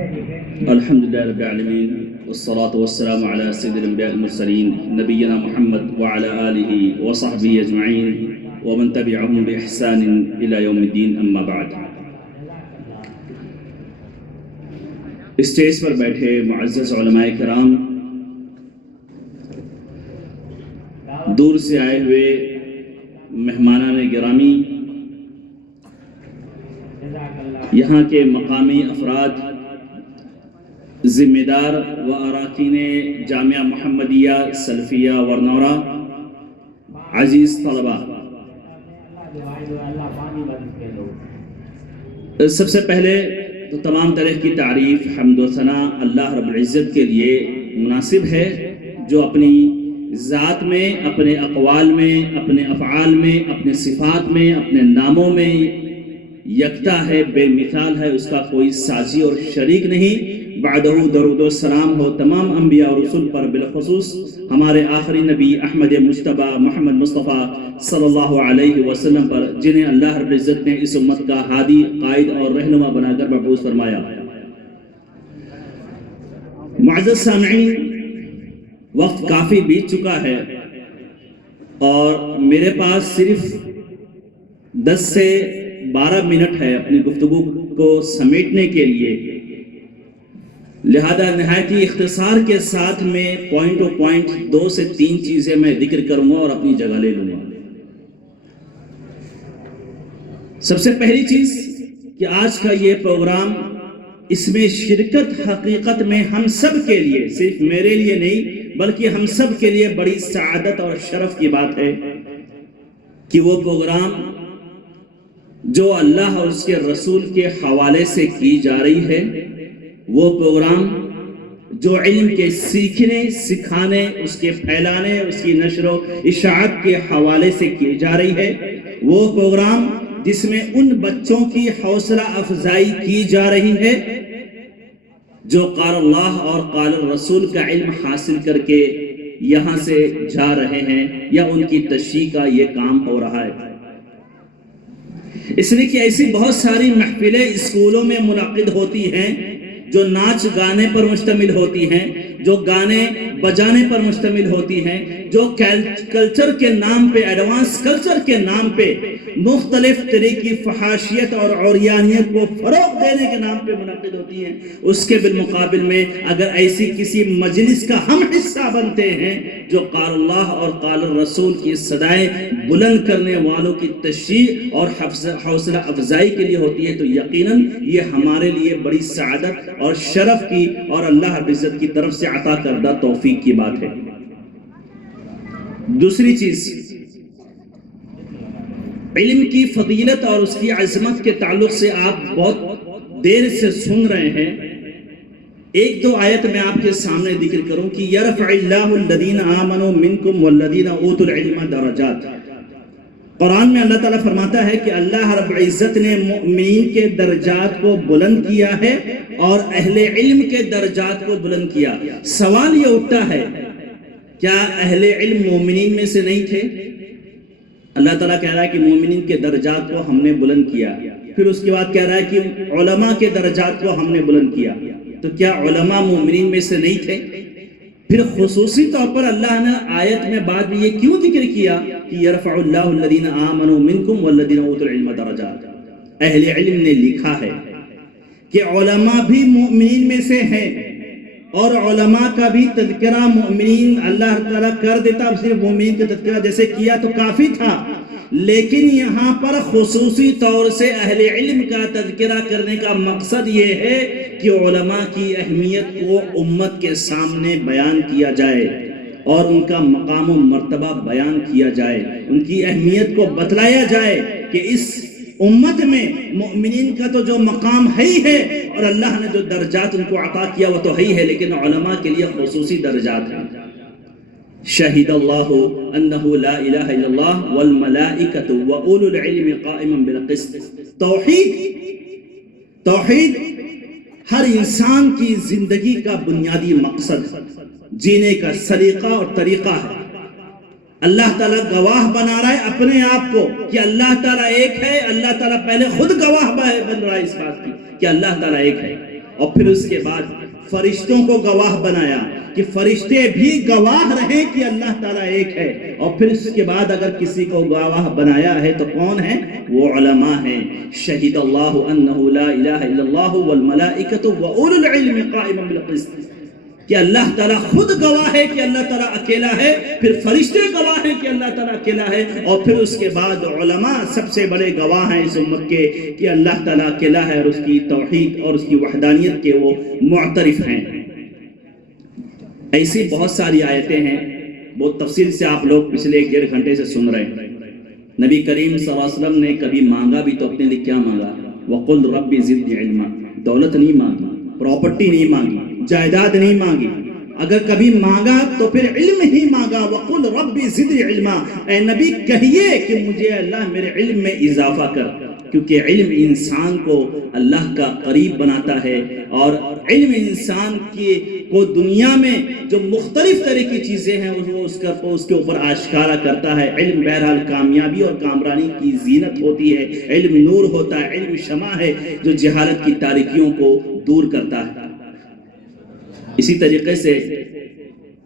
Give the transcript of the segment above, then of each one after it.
الحمد لله رب العالمين والصلاة والسلام على سيد الأنبياء المرسلين نبينا محمد وعلى آله وصحبه أجمعين ومن تبعهم بإحسان إلى يوم الدين أما بعد. اسٹیج پر بیٹھے معزز علماء کرام، دور سے آئے ہوئے مہمانان گرامی، یہاں کے مقامی افراد، ذمہ دار و اراکین جامعہ محمدیہ سلفیہ ورنورہ، عزیز طلبہ، سب سے پہلے تو تمام طرح کی تعریف، حمد و ثنا اللہ رب العزت کے لیے مناسب ہے، جو اپنی ذات میں، اپنے اقوال میں، اپنے افعال میں، اپنے صفات میں، اپنے ناموں میں یکتا ہے، بے مثال ہے، اس کا کوئی سازی اور شریک نہیں۔ بعدہ درود و سلام ہو تمام انبیاء اور رسول پر، بالخصوص ہمارے آخری نبی احمد مجتبی محمد مصطفیٰ صلی اللہ علیہ وسلم پر، جنہیں اللہ رب العزت نے اس امت کا ہادی، قائد اور رہنما بنا کر مبعوث فرمایا۔ معزز سامعین، وقت کافی بیت چکا ہے اور میرے پاس صرف 10 سے 12 منٹ ہے اپنی گفتگو کو سمیٹنے کے لیے، لہذا نہایت ہی اختصار کے ساتھ میں پوائنٹ 2 سے 3 چیزیں میں ذکر کروں گا اور اپنی جگہ لے لوں گا۔ سب سے پہلی چیز کہ آج کا یہ پروگرام، اس میں شرکت حقیقت میں ہم سب کے لیے، صرف میرے لیے نہیں بلکہ ہم سب کے لیے بڑی سعادت اور شرف کی بات ہے کہ وہ پروگرام جو اللہ اور اس کے رسول کے حوالے سے کی جا رہی ہے، وہ پروگرام جو علم کے سیکھنے، سکھانے، اس کے پھیلانے، اس کی نشر و اشاعت کے حوالے سے کی جا رہی ہے، وہ پروگرام جس میں ان بچوں کی حوصلہ افزائی کی جا رہی ہے جو قال اللہ اور قال الرسول کا علم حاصل کر کے یہاں سے جا رہے ہیں، یا ان کی تشریح کا یہ کام ہو رہا ہے۔ اس لیے کہ ایسی بہت ساری محفلیں اسکولوں میں منعقد ہوتی ہیں جو ناچ گانے پر مشتمل ہوتی ہیں، جو گانے بجانے پر مشتمل ہوتی ہیں، جو کلچر کے نام پہ، ایڈوانس کلچر کے نام پہ مختلف طرح کی فحاشیت اور عریانیت کو فروغ دینے کے نام پہ منعقد ہوتی ہیں۔ اس کے بالمقابل میں اگر ایسی کسی مجلس کا ہم حصہ بنتے ہیں جو قال اللہ اور قال الرسول کی صدائیں بلند کرنے والوں کی تشریح اور حوصلہ افزائی کے لیے ہوتی ہے، تو یقیناً یہ ہمارے لیے بڑی سعادت اور شرف کی اور اللہ رب العزت کی طرف سے عطا کردہ توفیق کی بات ہے۔ دوسری چیز، علم کی فضیلت اور اس کی عظمت کے تعلق سے آپ بہت دیر سے سن رہے ہیں۔ ایک دو آیت میں آپ کے سامنے ذکر کروں کہ یرفع اللہ الذین آمنوا منکم والذین اوتوا العلم درجات۔ قرآن میں اللہ تعالیٰ فرماتا ہے کہ اللہ رب العزت نے مؤمنین کے درجات کو بلند کیا ہے اور اہل علم کے درجات کو بلند کیا۔ سوال یہ اٹھتا ہے، کیا اہل علم مومنین میں سے نہیں تھے؟ اللہ تعالیٰ کہہ رہا ہے کہ مومنین کے درجات کو ہم نے بلند کیا، پھر اس کے بعد کہہ رہا ہے کہ علماء کے درجات کو ہم نے بلند کیا، تو کیا علماء مومنین میں سے نہیں تھے؟ پھر خصوصی طور پر اللہ نے آیت میں بعد میں یہ کیوں ذکر کیا کہ یرفع اللہ الذین آمنوا منکم والذین اوتوا العلم درجات؟ اہل علم نے لکھا ہے کہ علماء بھی مومنین میں سے ہیں، اور علماء کا بھی تذکرہ مومنین اللہ تعالیٰ کر دیتا، صرف مومنین کا تذکرہ جیسے کیا تو کافی تھا، لیکن یہاں پر خصوصی طور سے اہل علم کا تذکرہ کرنے کا مقصد یہ ہے کہ علماء کی اہمیت کو امت کے سامنے بیان کیا جائے اور ان کا مقام و مرتبہ بیان کیا جائے، ان کی اہمیت کو بتلایا جائے کہ اس امت میں مومنین کا تو جو مقام ہے ہی ہے، اور اللہ نے جو درجات ان کو عطا کیا وہ تو ہے ہی ہے، لیکن علماء کے لیے خصوصی درجات ہیں۔ شہد اللہ انہ لا الہ الا اللہ والملائکۃ واولو العلم قائما بالقسط۔ توحید ہر انسان کی زندگی کا بنیادی مقصد، جینے کا سلیقہ اور طریقہ ہے۔ اللہ تعالیٰ گواہ بنا رہا ہے اپنے آپ کو کہ اللہ تعالیٰ ایک ہے۔ اللہ تعالیٰ پہلے خود گواہ بن رہا ہے اس بات کی کہ اللہ تعالیٰ ایک ہے، اور پھر اس کے بعد فرشتوں کو گواہ بنایا کہ فرشتے بھی گواہ رہیں کہ اللہ تعالیٰ ایک ہے، اور پھر اس کے بعد اگر کسی کو گواہ بنایا ہے تو کون ہے؟ وہ علماء ہیں. شہید اللہ انہ لا الہ الا اللہ والملائکۃ واولو العلم قائما بالقسط، کہ اللہ تعالیٰ خود گواہ ہے کہ اللہ تعالیٰ اکیلا ہے، پھر فرشتے گواہ ہیں کہ اللہ تعالیٰ اکیلا ہے، اور پھر اس کے بعد علماء سب سے بڑے گواہ ہیں اس امت کے کہ اللہ تعالیٰ اکیلا ہے اور اس کی توحید اور اس کی وحدانیت کے وہ معترف ہیں. ایسی بہت ساری آیتیں ہیں، بہت تفصیل سے آپ لوگ پچھلے 1.5 گھنٹے سے سن رہے ہیں. نبی کریم صلی اللہ علیہ وسلم نے کبھی مانگا بھی تو اپنے لیے کیا مانگا؟ وَقُلْ رَبِّ زِدْنِی عِلْمًا. دولت نہیں مانگی، پراپرٹی نہیں مانگی، جائیداد نہیں مانگی، اگر کبھی مانگا تو پھر علم ہی مانگا. وَقُلْ رَبِّ زِدْنِی عِلْمًا. اے نبی کہیے کہ مجھے اللہ میرے علم میں اضافہ کر، کیونکہ علم انسان کو اللہ کا قریب بناتا ہے، اور علم انسان کو دنیا میں جو مختلف طرح کی چیزیں ہیں وہ اس کے اوپر آشکارا کرتا ہے. علم بہرحال کامیابی اور کامرانی کی زینت ہوتی ہے، علم نور ہوتا ہے، علم شمع ہے جو جہالت کی تاریکیوں کو دور کرتا ہے. اسی طریقے سے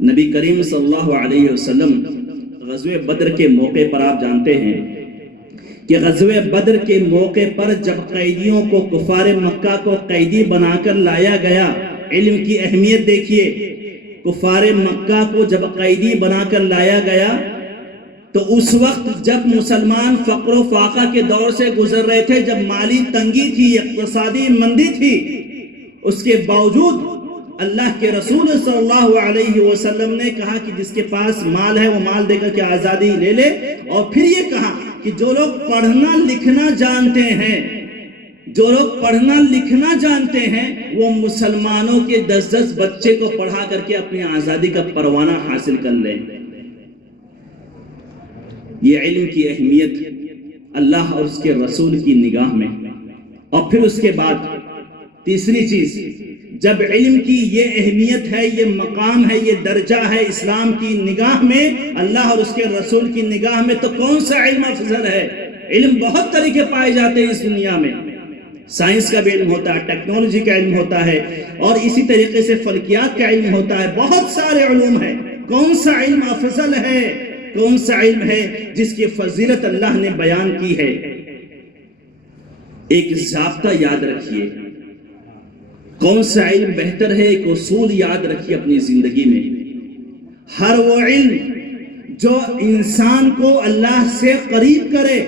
نبی کریم صلی اللہ علیہ وسلم غزوہ بدر کے موقع پر آپ جانتے ہیں کہ غزوہ بدر کے موقع پر جب قیدیوں کو کفار مکہ کو قیدی بنا کر لایا گیا، علم کی اہمیت دیکھیے. کفار مکہ کو جب قیدی بنا کر لایا گیا تو اس وقت جب مسلمان فقر و فاقہ کے دور سے گزر رہے تھے، جب مالی تنگی تھی، اقتصادی مندی تھی، اس کے باوجود اللہ کے رسول صلی اللہ علیہ وسلم نے کہا کہ جس کے پاس مال ہے وہ مال دے کر کے آزادی لے لے، اور پھر یہ کہا کہ جو لوگ پڑھنا لکھنا جانتے ہیں، جو لوگ پڑھنا لکھنا جانتے ہیں وہ مسلمانوں کے 10 بچے کو پڑھا کر کے اپنی آزادی کا پروانہ حاصل کر لیں. یہ علم کی اہمیت اللہ اور اس کے رسول کی نگاہ میں. اور پھر اس کے بعد تیسری چیز، جب علم کی یہ اہمیت ہے، یہ مقام ہے، یہ درجہ ہے اسلام کی نگاہ میں، اللہ اور اس کے رسول کی نگاہ میں، تو کون سا علم افضل ہے؟ علم بہت طریقے پائے جاتے ہیں اس دنیا میں. سائنس کا بھی علم ہوتا ہے، ٹیکنالوجی کا علم ہوتا ہے، اور اسی طریقے سے فلکیات کا علم ہوتا ہے. بہت سارے علوم ہیں. کون سا علم افضل ہے؟ کون سا علم ہے جس کی فضیلت اللہ نے بیان کی ہے؟ ایک ضابطہ یاد رکھیے. کون سا علم بہتر ہے؟ ایک اصول یاد رکھیے اپنی زندگی میں. ہر وہ علم جو انسان کو اللہ سے قریب کرے،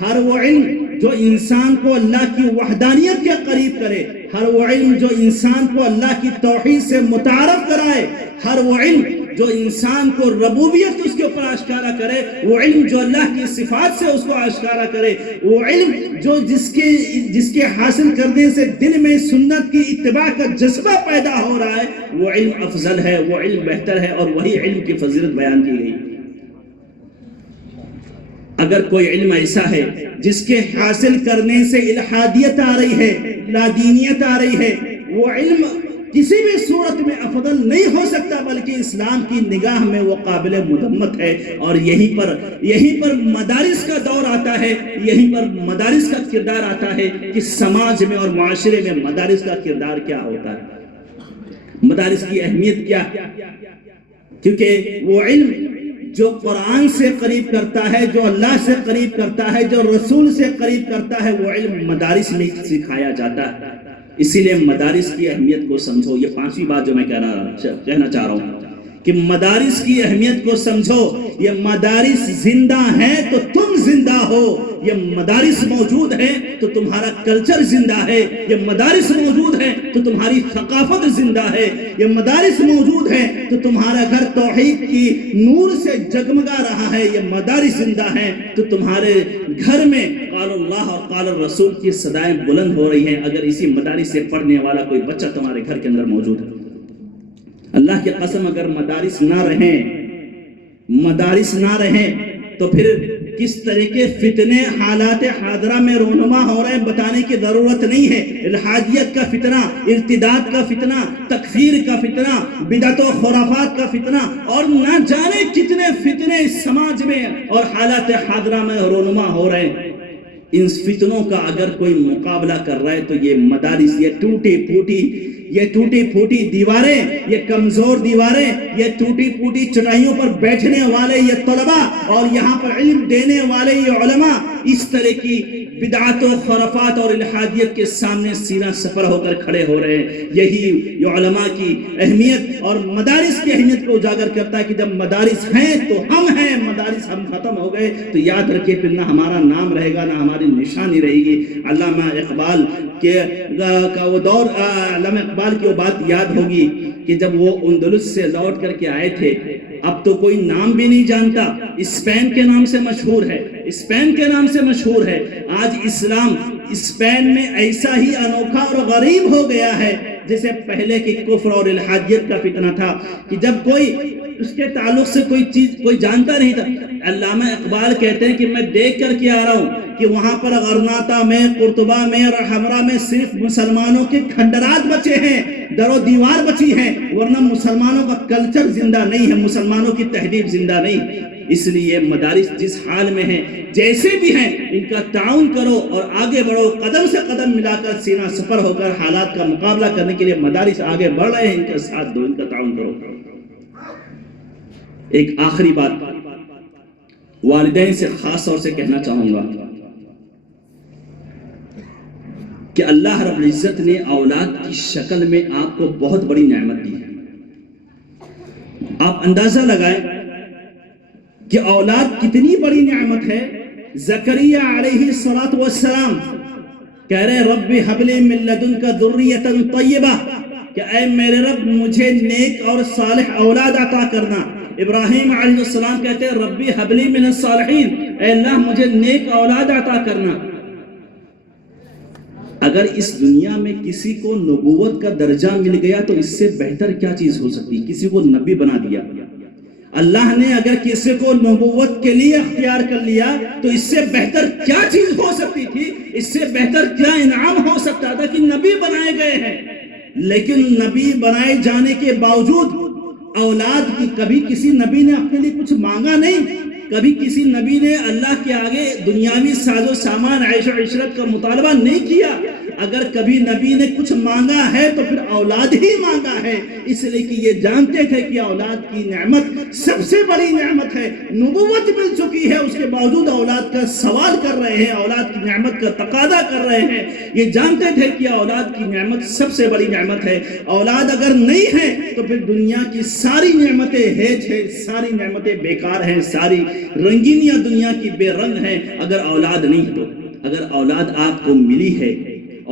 ہر وہ علم جو انسان کو اللہ کی وحدانیت کے قریب کرے، ہر وہ علم جو انسان کو اللہ کی توحید سے متعارف کرائے، ہر وہ علم جو انسان کو ربوبیت اس کے اوپر آشکارا کرے، وہ علم جو اللہ کی صفات سے اس کو آشکارا کرے، وہ علم جو جس کے حاصل کرنے سے دل میں سنت کی اتباع کا جذبہ پیدا ہو رہا ہے، وہ علم افضل ہے، وہ علم بہتر ہے، اور وہی علم کی فضیلت بیان کی گئی. اگر کوئی علم ایسا ہے جس کے حاصل کرنے سے الحادیت آ رہی ہے، لادینیت آ رہی ہے، وہ علم کسی بھی صورت میں افضل نہیں ہو سکتا، بلکہ اسلام کی نگاہ میں وہ قابل مذمت ہے. اور یہیں پر مدارس کا دور آتا ہے، یہیں پر مدارس کا کردار آتا ہے کہ سماج میں اور معاشرے میں مدارس کا کردار کیا ہوتا ہے، مدارس کی اہمیت کیا. کیونکہ وہ علم جو قرآن سے قریب کرتا ہے، جو اللہ سے قریب کرتا ہے، جو رسول سے قریب کرتا ہے، وہ علم مدارس میں سکھایا جاتا ہے. اسی لیے مدارس کی اہمیت کو سمجھو. یہ 5ویں بات جو میں کہنا چاہ رہا ہوں کہ مدارس کی اہمیت کو سمجھو. یہ مدارس زندہ ہیں تو تم زندہ ہو، یہ مدارس موجود ہیں تو تمہارا کلچر زندہ ہے، یہ مدارس موجود ہیں تو تمہاری ثقافت زندہ ہے، یہ مدارس موجود ہیں تو تمہارا گھر توحید کی نور سے جگمگا رہا ہے، یہ مدارس زندہ ہیں تو تمہارے گھر میں قال اللہ اور قال الرسول کی صدائیں بلند ہو رہی ہیں اگر اسی مدارس سے پڑھنے والا کوئی بچہ تمہارے گھر کے اندر موجود ہے. اللہ کی قسم اگر مدارس نہ رہیں تو پھر کس طرح کے فتنے حالات حاضرہ میں رونما ہو رہے ہیں بتانے کی ضرورت نہیں ہے. الحادیت کا فتنہ، ارتداد کا فتنہ، تکفیر کا فتنہ، بدعت و خرافات کا فتنہ، اور نہ جانے کتنے فتنے اس سماج میں اور حالات حاضرہ میں رونما ہو رہے ہیں. ان فتنوں کا اگر کوئی مقابلہ کر رہا ہے تو یہ مدارس، یہ ٹوٹی پھوٹی یہ ٹوٹی پھوٹی دیواریں، یہ کمزور دیواریں، یہ ٹوٹی پھوٹی چٹائیوں پر بیٹھنے والے یہ طلباء اور یہاں پر علم دینے والے یہ علماء اس طرح کی بدعات و خرافات اور الحادیت کے سامنے سینہ سپر ہو کر کھڑے ہو رہے ہیں۔ یہی یہ علماء کی اہمیت اور مدارس کی اہمیت کو اجاگر کرتا ہے کہ جب مدارس ہیں تو ہم ہیں، مدارس ہم ختم ہو گئے تو یاد رکھیے پھر نہ ہمارا نام رہے گا نہ ہماری نشانی رہے گی۔ علامہ اقبال کا وہ دور، علامہ اقبال کی وہ بات یاد ہوگی کہ جب وہ اندلس سے لوٹ کر کے آئے تھے، اب تو کوئی نام بھی نہیں جانتا، اسپین کے نام سے مشہور ہے، اسپین کے نام سے مشہور ہے۔ آج اسلام اسپین میں ایسا ہی انوکھا اور غریب ہو گیا ہے جیسے پہلے کی کفر اور الحادیت کا فتنہ تھا کہ جب کوئی اس کے تعلق سے کوئی چیز کوئی جانتا نہیں تھا۔ علامہ اقبال کہتے ہیں کہ میں دیکھ کر کے آ رہا ہوں کہ وہاں پر غرناطہ میں، قرطبہ میں اور حمرہ میں صرف مسلمانوں کے کھنڈرات بچے ہیں، در و دیوار بچی ہیں، ورنہ مسلمانوں کا کلچر زندہ نہیں ہے، مسلمانوں کی تہذیب زندہ نہیں۔ اس لیے مدارس جس حال میں ہیں، جیسے بھی ہیں، ان کا تعاون کرو اور آگے بڑھو، قدم سے قدم ملا کر سینہ سپر ہو کر حالات کا مقابلہ کرنے کے لیے مدارس آگے بڑھ رہے ہیں، ان کا ساتھ دو، ان کا تعاون کرو۔ ایک آخری بات والدین سے خاص طور سے کہنا چاہوں گا کہ اللہ رب العزت نے اولاد کی شکل میں آپ کو بہت بڑی نعمت دی ہے۔ آپ اندازہ لگائیں کہ اولاد کتنی بڑی نعمت ہے۔ زکریا علیہ السلام کہہ رہے رب ہب لی من لدنک ذریۃ طیبہ کہ اے میرے رب مجھے نیک اور صالح اولاد عطا کرنا۔ ابراہیم علیہ السلام کہتے ہیں ربی ہب لی من الصالحین، اے اللہ مجھے نیک اولاد عطا کرنا۔ اگر اس دنیا میں کسی کو نبوت کا درجہ مل گیا تو اس سے بہتر کیا چیز ہو سکتی؟ کسی کو نبی بنا دیا اللہ نے، اگر کسی کو نبوت کے لیے اختیار کر لیا تو اس سے بہتر کیا چیز ہو سکتی تھی؟ اس سے بہتر کیا انعام ہو سکتا تھا کہ نبی بنائے گئے ہیں۔ لیکن نبی بنائے جانے کے باوجود اولاد کی کبھی کسی نبی نے اپنے لیے کچھ مانگا نہیں، کبھی کسی نبی نے اللہ کے آگے دنیاوی ساز و سامان، عیش و عشرت کا مطالبہ نہیں کیا۔ اگر کبھی نبی نے کچھ مانگا ہے تو پھر اولاد ہی مانگا ہے، اس لیے کہ یہ جانتے تھے کہ اولاد کی نعمت سب سے بڑی نعمت ہے۔ نبوت مل چکی ہے، اس کے باوجود اولاد کا سوال کر رہے ہیں، اولاد کی نعمت کا تقاضا کر رہے ہیں۔ یہ جانتے تھے کہ اولاد کی نعمت سب سے بڑی نعمت ہے۔ اولاد اگر نہیں ہے تو پھر دنیا کی ساری نعمتیں ہیج ہیں، ساری نعمتیں بیکار ہیں، ساری رنگینیاں دنیا کی بے رنگ ہیں اگر اولاد نہیں تو۔ اگر اولاد آپ کو ملی ہے،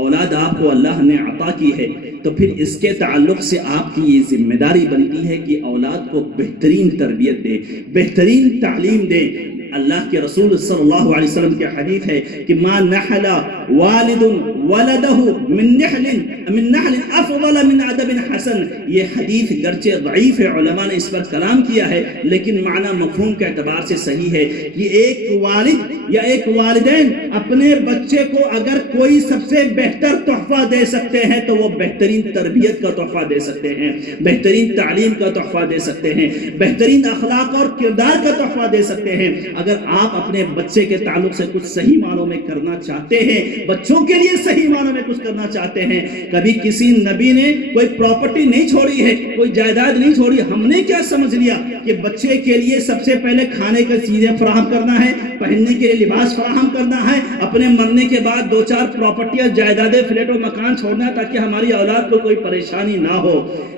اولاد آپ کو اللہ نے عطا کی ہے، تو پھر اس کے تعلق سے آپ کی یہ ذمہ داری بنتی ہے کہ اولاد کو بہترین تربیت دیں، بہترین تعلیم دیں۔ اللہ کے رسول صلی اللہ علیہ وسلم کی حدیث ہے کہ ما نحل والد ولدہ من نحل افضل من ادب حسن۔ یہ حدیث گرچہ ضعیف ہے، علماء نے اس پر کلام کیا ہے، لیکن معنی مفہوم کے اعتبار سے صحیح ہے کہ ایک والد یا ایک والدین اپنے بچے کو اگر کوئی سب سے بہتر تحفہ دے سکتے ہیں تو وہ بہترین تربیت کا تحفہ دے سکتے ہیں، بہترین تعلیم کا تحفہ دے سکتے ہیں، بہترین اخلاق اور کردار کا تحفہ دے سکتے ہیں۔ اگر آپ اپنے بچے کے تعلق سے کچھ صحیح معنوں میں کرنا چاہتے ہیں، بچوں کے لیے صحیح معنوں میں کچھ کرنا چاہتے ہیں، کبھی کسی نبی نے کوئی پراپرٹی نہیں چھوڑی ہے، کوئی جائیداد نہیں چھوڑی۔ ہم نے کیا سمجھ لیا کہ بچے کے لیے سب سے پہلے کھانے کی چیزیں فراہم کرنا ہے، پہننے کے لیے لباس فراہم کرنا ہے، اپنے مرنے کے بعد 2-4 پراپرٹیاں، جائیدادیں، فلیٹ و مکان چھوڑنا ہے تاکہ ہماری اولاد کو کوئی پریشانی نہ ہو۔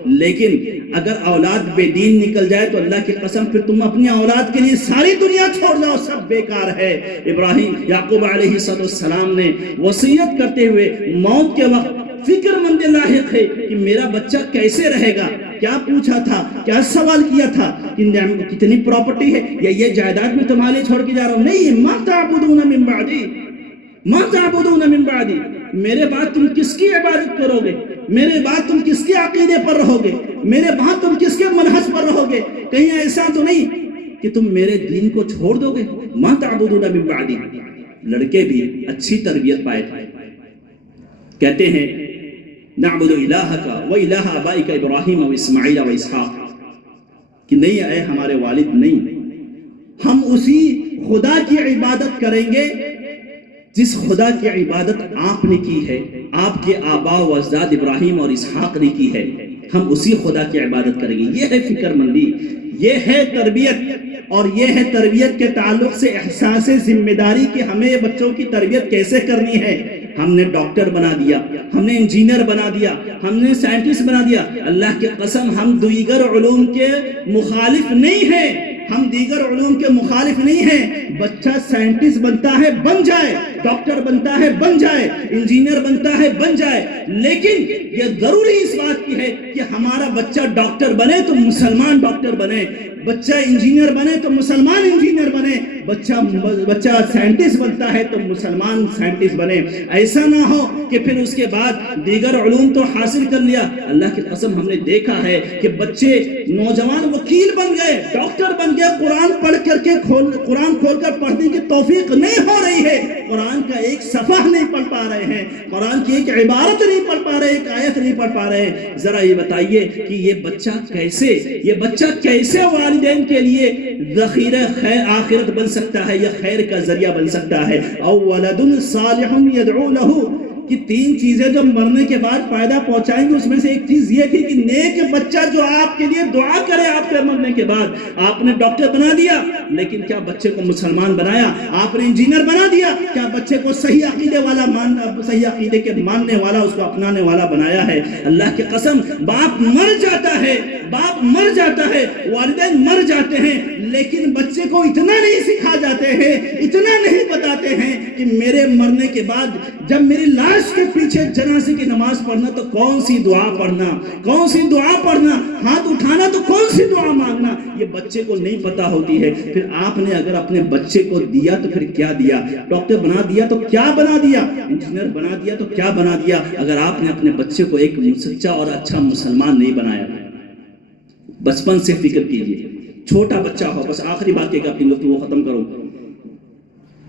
لیکن اگر اولاد بے دین نکل جائے تو اللہ کی قسم پھر تم اپنی اولاد کے لیے ساری دنیا چھوڑ جاؤ، سب بیکار ہے۔ ابراہیم یعقوب علیہ السلام نے وصیت کرتے ہوئے موت کے وقت فکر مند لاحق ہے کہ میرا بچہ کیسے رہے گا، کیا پوچھا تھا، کیا سوال کیا تھا کہ کتنی پراپرٹی ہے یا یہ جائیداد میں تمہارے لیے چھوڑ کے جا رہا ہوں؟ نہیں، ما تعبدون من بعدی، ما تعبدون من بعدی، میرے بعد تم کس کی عبادت کرو گے، میرے بعد تم کس کے عقیدے پر رہو گے، میرے بعد تم کس کے منہج پر رہو گے؟ کہیں ایسا تو نہیں کہ تم میرے دین کو چھوڑ دو گے؟ ما تعبدون من بعدی۔ لڑکے بھی اچھی تربیت پائے تھے، کہتے ہیں نعبد الہک و الہ آبائک ابراہیم و اسماعیل و اسحاق، کہ نہیں اے ہمارے والد، نہیں، ہم اسی خدا کی عبادت کریں گے جس خدا کی عبادت آپ نے کی ہے، آپ کے آباء و اجداد ابراہیم اور اسحاق نے کی ہے، ہم اسی خدا کی عبادت کریں گے۔ یہ ہے فکر مندی، یہ ہے تربیت، اور یہ ہے تربیت کے تعلق سے احساس ذمہ داری کہ ہمیں بچوں کی تربیت کیسے کرنی ہے۔ ہم نے ڈاکٹر بنا دیا، ہم نے انجینئر بنا دیا، ہم نے سائنٹسٹ بنا دیا، اللہ کی قسم ہم دیگر علوم کے مخالف نہیں ہیں، ہم دیگر علوم کے مخالف نہیں ہیں۔ بچہ سائنٹسٹ بنتا ہے بن جائے، ڈاکٹر بنتا ہے بن جائے، انجینئر بنتا ہے بن جائے، لیکن یہ ضروری اس بات کی ہے کہ ہمارا بچہ ڈاکٹر بنے تو مسلمان ڈاکٹر بنے، بچہ انجینئر بنے تو مسلمان انجینئر بنے، بچہ سائنٹسٹ بنتا ہے تو مسلمان سائنٹسٹ بنے۔ ایسا نہ ہو کہ پھر اس کے بعد دیگر علوم تو حاصل کر لیا، اللہ کی قسم ہم نے دیکھا ہے کہ بچے نوجوان وکیل بن گئے، ڈاکٹر بن گئے، قرآن پڑھ کر کے قرآن کھول کر پڑھنے کی توفیق نہیں ہو رہی ہے، قرآن کا ایک صفحہ نہیں پڑھ پا رہے ہیں، قرآن کی ایک عبارت نہیں پڑھ پا رہے، ایک آیت نہیں پڑھ پا رہے۔ ذرا یہ بتائیے کہ یہ بچہ کیسے والدین کے لیے ذخیرہ خیر آخرت بن سکتا ہے، یا خیر کا ذریعہ بن سکتا ہے؟ او ولد صالح یدعو لہ، کہ تین چیزیں جو مرنے کے بعد فائدہ پہنچائیں گے، اس میں سے ایک چیز یہ تھی کہ نیک بچہ جو آپ کے لیے دعا کرے آپ کے مرنے کے بعد۔ آپ نے ڈاکٹر بنا دیا، لیکن کیا بچے کو مسلمان بنایا؟ آپ نے انجینئر بنا دیا، کیا بچے کو صحیح عقیدے والا صحیح عقیدے کے ماننے والا، اس کو اپنانے والا بنایا ہے؟ اللہ کی قسم باپ مر جاتا ہے، باپ مر جاتا ہے، والدین مر جاتے ہیں، لیکن بچے کو اتنا نہیں سکھا جاتے ہیں، اتنا نہیں بتاتے ہیں کہ میرے مرنے کے بعد جب میری لاش کے پیچھے جنازے کی نماز پڑھنا تو کون سی دعا پڑھنا، کون سی دعا پڑھنا، ہاتھ اٹھانا تو کون سی دعا مانگنا، یہ بچے کو نہیں پتا ہوتی ہے۔ پھر آپ نے اگر اپنے بچے کو دیا تو پھر کیا دیا؟ ڈاکٹر بنا دیا تو کیا بنا دیا؟ انجینئر بنا دیا تو کیا بنا دیا؟ اگر آپ نے اپنے بچے کو ایک سچا اور اچھا مسلمان نہیں بنایا، بچپن سے فکر کیجئے، چھوٹا بچہ ہو، بس آخری بات کہ اپنی گفتگو ختم کروں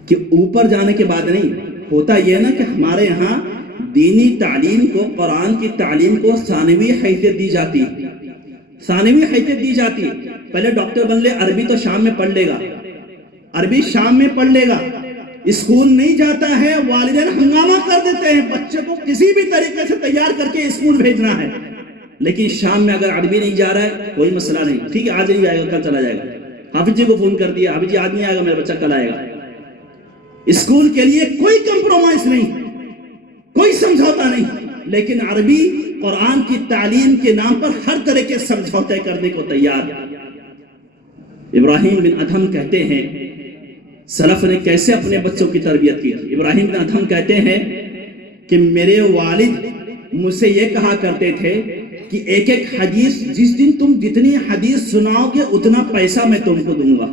کہ اوپر جانے کے بعد نہیں ہوتا یہ نا کہ ہمارے ہاں دینی تعلیم کو، قرآن کی تعلیم کو ثانوی حیثیت دی جاتی، ثانوی حیثیت دی جاتی۔ پہلے ڈاکٹر بن لے، عربی تو شام میں پڑھ لے گا، عربی شام میں پڑھ لے گا، اسکول نہیں جاتا ہے، والدین ہنگامہ کر دیتے ہیں، بچے کو کسی بھی طریقے سے تیار کر کے اسکول بھیجنا ہے، لیکن شام میں اگر عربی نہیں جا رہا ہے کوئی مسئلہ نہیں، ٹھیک ہے آج نہیں آئے گا کل چلا جائے گا، حافظ جی کو فون کر دیا، حافظ جی آج نہیں آئے گا میرا بچہ کل آئے گا۔ اسکول کے لیے کوئی کمپرومائز نہیں، کوئی سمجھوتا نہیں، لیکن عربی قرآن کی تعلیم کے نام پر ہر طرح کے سمجھوتے کرنے کو تیار۔ ابراہیم بن ادھم کہتے ہیں سلف نے کیسے اپنے بچوں کی تربیت کی۔ ابراہیم بن ادھم کہتے ہیں کہ میرے والد مجھ سے یہ کہا کرتے تھے کہ ایک ایک حدیث، جس دن تم جتنی حدیث سناؤ گے اتنا پیسہ میں تم کو دوں گا۔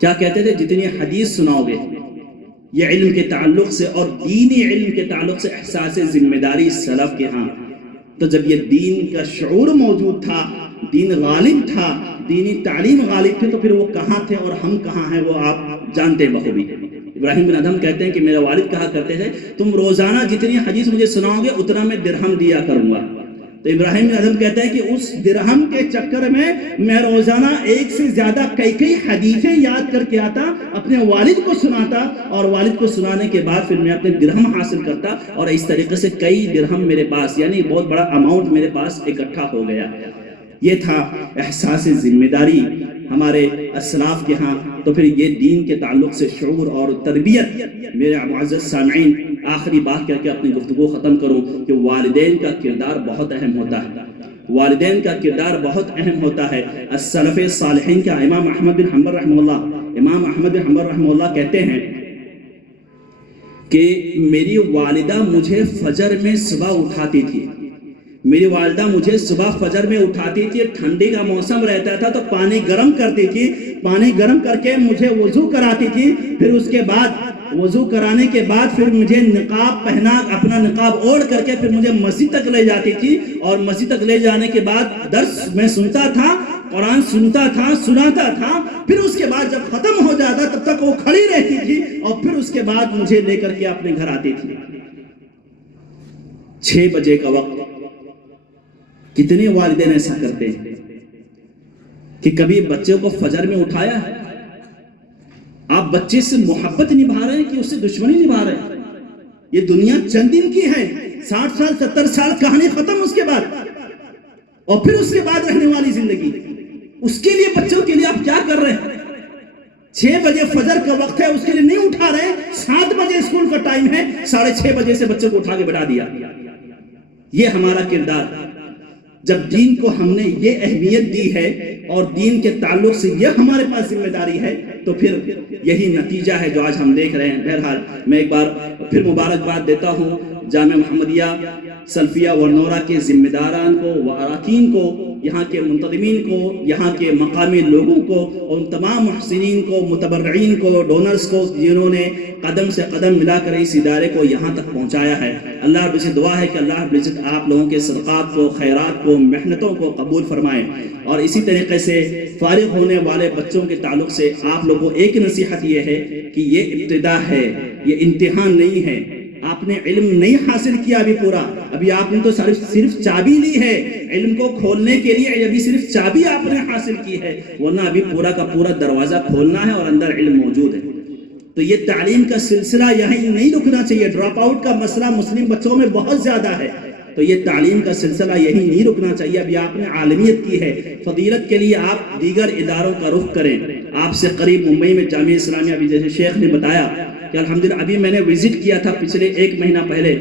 کیا کہتے تھے؟ جتنی حدیث سناؤ گے۔ یہ علم کے تعلق سے اور دینی علم کے تعلق سے احساس ذمہ داری سلف کے ہاں۔ تو جب یہ دین کا شعور موجود تھا، دین غالب تھا، دینی تعلیم غالب تھی، تو پھر وہ کہاں تھے اور ہم کہاں ہیں وہ آپ جانتے ہیں بخوبی۔ ابراہیم بن ادھم کہتے ہیں کہ میرے والد کہا کرتے تھے تم روزانہ جتنی حدیث مجھے سناؤ گے اتنا میں درہم دیا کروں گا۔ تو ابراہیم بن ادھم کہتے ہیں کہ اس درہم کے چکر میں روزانہ ایک سے زیادہ کئی حدیثیں یاد کر کے آتا، اپنے والد کو سناتا، اور والد کو سنانے کے بعد پھر میں اپنے درہم حاصل کرتا، اور اس طریقے سے کئی درہم میرے پاس، یعنی بہت بڑا اماؤنٹ میرے پاس اکٹھا ہو گیا۔ یہ تھا احساس ذمہ داری ہمارے اسلاف کے ہاں۔ تو پھر یہ دین کے تعلق سے شعور اور تربیت۔ میرے معزز سامعین، آخری بات کر کے اپنی گفتگو ختم کروں کہ والدین کا کردار بہت اہم ہوتا ہے، والدین کا کردار بہت اہم ہوتا ہے۔ السلف صالحین کا امام احمد بن حنبل رحمہ اللہ کہتے ہیں کہ میری والدہ مجھے فجر میں صبح اٹھاتی تھی، میری والدہ مجھے صبح فجر میں اٹھاتی تھی، ٹھنڈی کا موسم رہتا تھا تو پانی گرم کرتی تھی، پانی گرم کر کے مجھے وضو کراتی تھی، پھر اس کے بعد وضو کرانے کے بعد پھر مجھے نقاب پہنا، اپنا نقاب اوڑھ کر کے پھر مجھے مسجد تک لے جاتی تھی، اور مسجد تک لے جانے کے بعد درس میں سنتا تھا، قرآن سنتا تھا، سناتا تھا، پھر اس کے بعد جب ختم ہو جاتا تب تک وہ کھڑی رہتی تھی، اور پھر اس کے بعد مجھے لے کر کے اپنے گھر آتی تھی۔ 6 بجے کا وقت، کتنے والدین ایسا کرتے ہیں کہ کبھی بچے کو فجر میں اٹھایا ہے؟ آپ بچے سے محبت نبھا رہے ہیں کہ اس سے دشمنی نبھا رہے ہیں؟ یہ دنیا چند دن کی ہے، 60 سال 70 سال کہانی ختم، اس کے بعد اور پھر اس کے بعد رہنے والی زندگی، اس کے لیے بچوں کے لیے آپ کیا کر رہے ہیں؟ 6 بجے فجر کا وقت ہے، اس کے لیے نہیں اٹھا رہے، 7 بجے اسکول کا ٹائم ہے، 6:30 بجے سے بچوں کو اٹھا کے بٹھا دیا۔ یہ ہمارا کردار، جب دین کو ہم نے یہ اہمیت دی ہے اور دین کے تعلق سے یہ ہمارے پاس ذمہ داری ہے، تو پھر یہی نتیجہ ہے جو آج ہم دیکھ رہے ہیں۔ بہرحال میں ایک بار پھر مبارکباد دیتا ہوں جامعہ محمدیہ سلفیہ ورنورہ کے ذمہ داران کو و اراکین کو، یہاں کے منتظمین کو، یہاں کے مقامی لوگوں کو، اور ان تمام محسنین کو، متبرعین کو، ڈونرز کو، جنہوں نے قدم سے قدم ملا کر اس ادارے کو یہاں تک پہنچایا ہے۔ اللہ رب سے دعا ہے کہ اللہ رب العزت آپ لوگوں کے صدقات کو، خیرات کو، محنتوں کو قبول فرمائے، اور اسی طریقے سے فارغ ہونے والے بچوں کے تعلق سے آپ لوگوں کو ایک نصیحت یہ ہے کہ یہ ابتدا ہے، یہ امتحان نہیں ہے۔ آپ نے علم نہیں حاصل کیا ابھی پورا، ابھی آپ نے تو صرف چابی لی ہے علم کو کھولنے کے لیے، ابھی صرف چابی آپ نے حاصل کی ہے، ورنہ ابھی پورا کا پورا دروازہ کھولنا ہے اور اندر علم موجود ہے۔ تو یہ تعلیم کا سلسلہ یہیں نہیں رکنا چاہیے۔ ڈراپ آؤٹ کا مسئلہ مسلم بچوں میں بہت زیادہ ہے، تو یہ تعلیم کا سلسلہ یہیں نہیں رکنا چاہیے۔ ابھی آپ نے عالمیت کی ہے، فضیلت کے لیے آپ دیگر اداروں کا رخ کریں۔ آپ سے قریب ممبئی میں جامعہ اسلامیہ، ابھی جیسے شیخ نے بتایا کہ الحمدللہ ابھی میں نے وزٹ کیا تھا پچھلے 1 مہینہ پہلے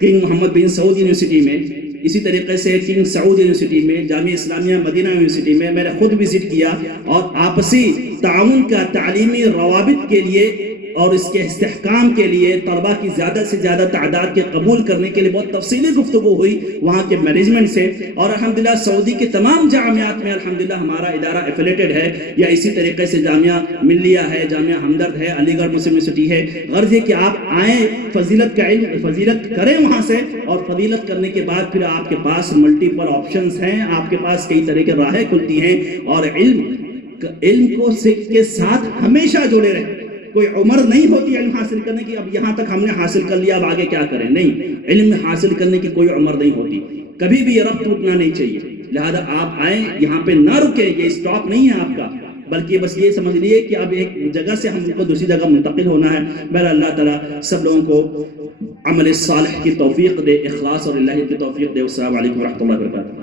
کنگ محمد بن سعود یونیورسٹی میں، اسی طریقے سے کنگ سعود یونیورسٹی میں، جامعہ اسلامیہ مدینہ یونیورسٹی میں میں نے خود وزٹ کیا، اور آپسی تعاون کا تعلیمی روابط کے لیے اور اس کے استحکام کے لیے، طلباء کی زیادہ سے زیادہ تعداد کے قبول کرنے کے لیے بہت تفصیلی گفتگو ہوئی وہاں کے مینجمنٹ سے، اور الحمدللہ سعودی کے تمام جامعات میں الحمدللہ ہمارا ادارہ ایفیلیٹڈ ہے، یا اسی طریقے سے جامعہ ملیہ ہے، جامعہ ہمدرد ہے، علی گڑھ مسلم یونیورسٹی ہے۔ غرض یہ کہ آپ آئیں، فضیلت کا علم فضیلت کریں وہاں سے، اور فضیلت کرنے کے بعد پھر آپ کے پاس ملٹیپل آپشنز ہیں، آپ کے پاس کئی طرح کے راہیں کھلتی ہیں، اور علم کو کے ساتھ ہمیشہ جڑے رہیں۔ کوئی عمر نہیں ہوتی علم حاصل کرنے کی، اب یہاں تک ہم نے حاصل کر لیا اب آگے کیا کریں، نہیں، علم حاصل کرنے کی کوئی عمر نہیں ہوتی، کبھی بھی یہ ربط ٹوٹنا نہیں چاہیے۔ لہذا آپ آئیں، یہاں پہ نہ رکیں، یہ اسٹاپ نہیں ہے آپ کا، بلکہ بس یہ سمجھ لیے کہ اب ایک جگہ سے ہم کو دوسری جگہ منتقل ہونا ہے۔ بہر اللہ تعالیٰ سب لوگوں کو عمل صالح کی توفیق دے، اخلاص اور اللہ کی توفیق دے۔ السلام علیکم ورحمۃ اللہ وبرکاتہ۔